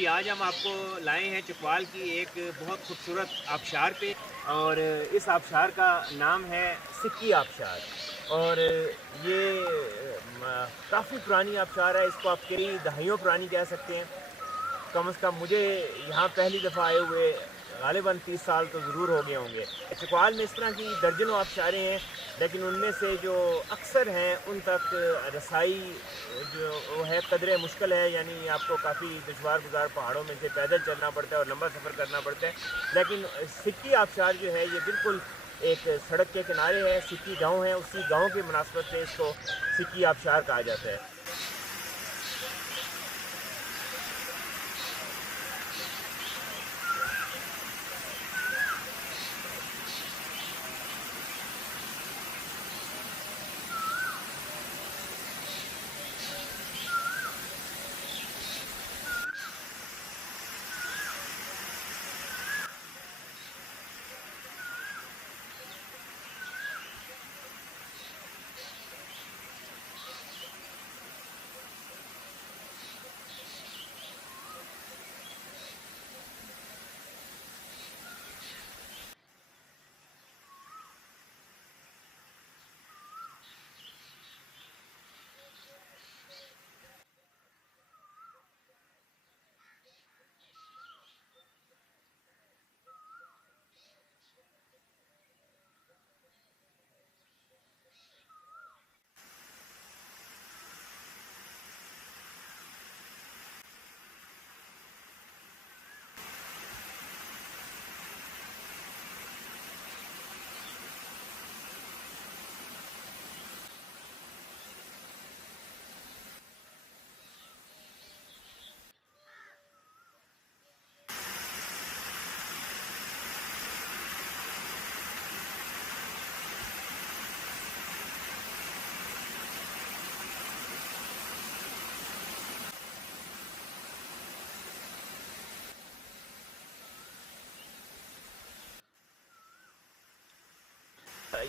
जी, आज हम आपको लाए हैं चकवाल की एक बहुत खूबसूरत आबशार पे और इस आबशार का नाम है सिक्की आबशार। और ये काफ़ी पुरानी आबशार है, इसको आप कई दहाइयों पुरानी कह सकते हैं। कम से कम मुझे यहाँ पहली दफ़ा आए हुए ग़ालिबन 30 साल तो ज़रूर हो गए होंगे। चकवाल में इस तरह की दर्जनों आबशारें हैं, लेकिन उनमें से जो अक्सर हैं उन तक रसाई जो वो है कदरे मुश्किल है, यानी आपको काफ़ी दुश्वार गुज़ार पहाड़ों में से पैदल चलना पड़ता है और लंबा सफ़र करना पड़ता है। लेकिन सिक्की आबशार जो है ये बिल्कुल एक सड़क के किनारे है, सिक्की गाँव है, उसी गाँव की मुनासबत से इसको सिक्की आबशार कहा जाता है।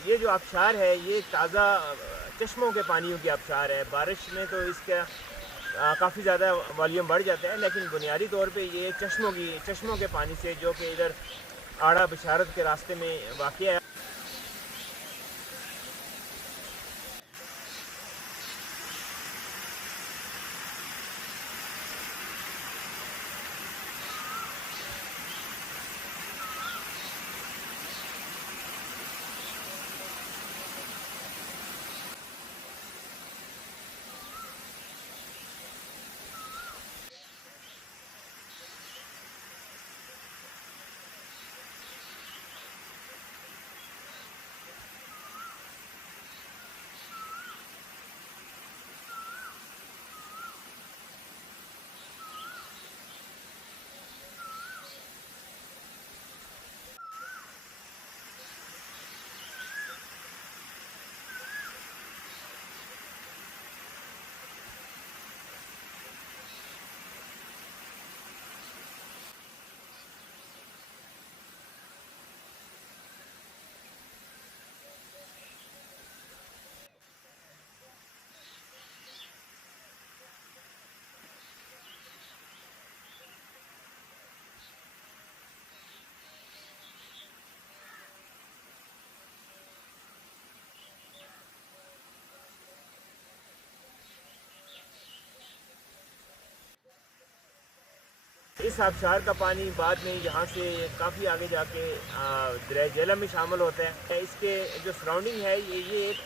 ये जो आबशार है ये ताज़ा चश्मों के पानियों की आबशार है। बारिश में तो इसका काफ़ी ज़्यादा वॉल्यूम बढ़ जाता है, लेकिन बुनियादी तौर पे ये चश्मों के पानी से, जो कि इधर आड़ा बिशारत के रास्ते में वाक़या है। इस आबशार का पानी बाद में यहाँ से काफ़ी आगे जाके दरिया झेलम में शामिल होता है। इसके जो सराउंडिंग है ये एक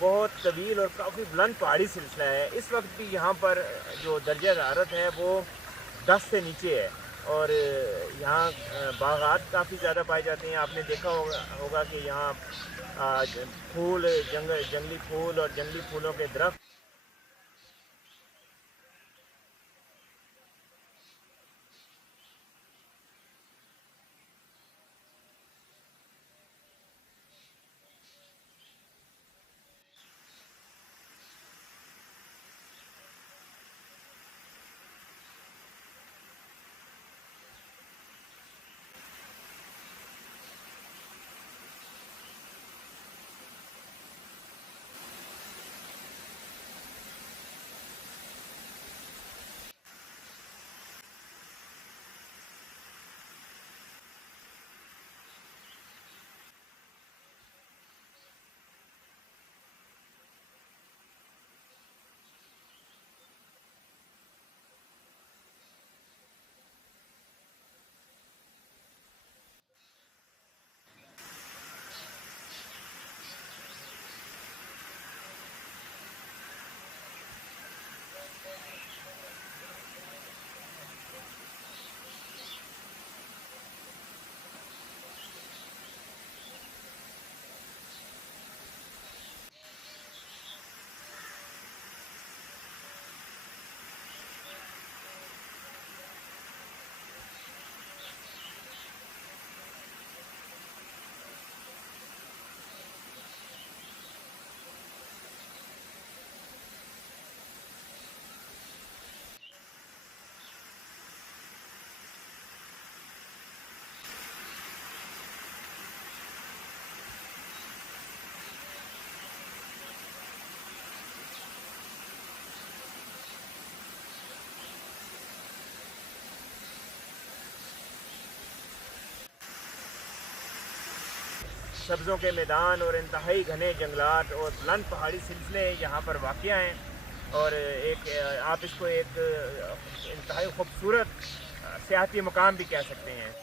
बहुत तवील और काफ़ी बुलंद पहाड़ी सिलसिला है। इस वक्त भी यहाँ पर जो दर्जा हरारत है वो 10 से नीचे है। और यहाँ बागात काफ़ी ज़्यादा पाए जाते हैं। आपने देखा होगा कि यहाँ जंगली फूल और जंगली फूलों के दरख्त सब्ज़ों के मैदान और इंतहाई घने जंगलात और बुलंद पहाड़ी सिलसिले यहाँ पर वाक़या हैं। और एक आप इसको एक इंतहाई खूबसूरत सियाहती मुकाम भी कह सकते हैं।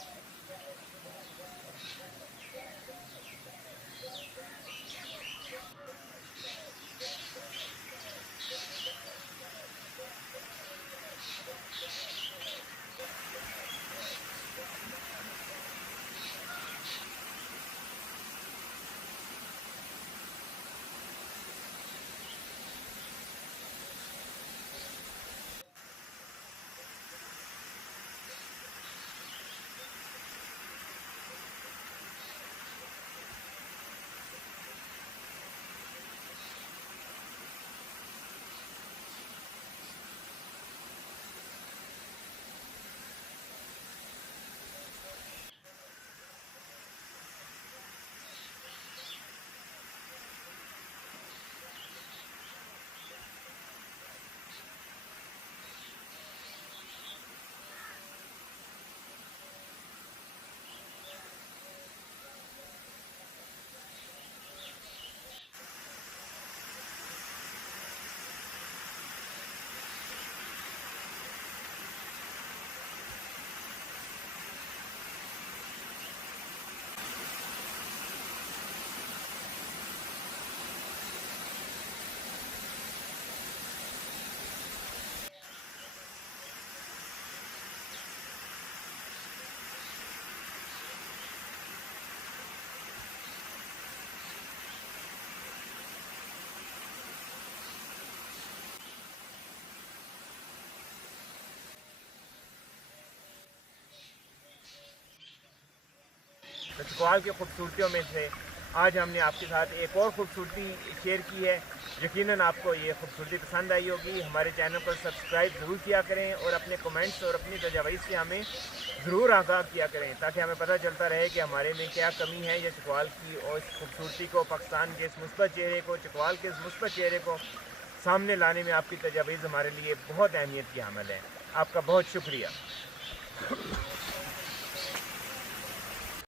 तो चकवाल की खूबसूरतियों में से आज हमने आपके साथ एक और ख़ूबसूरती शेयर की है। यकीनन आपको ये खूबसूरती पसंद आई होगी। हमारे चैनल को सब्सक्राइब ज़रूर किया करें और अपने कमेंट्स और अपनी तजावीज़ से हमें ज़रूर आगाह किया करें, ताकि हमें पता चलता रहे कि हमारे में क्या कमी है या चकवाल की और इस खूबसूरती को, पाकिस्तान के इस मुस्बत चेहरे को, चकवाल के इस मुस्बत चेहरे को सामने लाने में आपकी तजावीज़ हमारे लिए बहुत अहमियत की हामिल है। आपका बहुत शुक्रिया।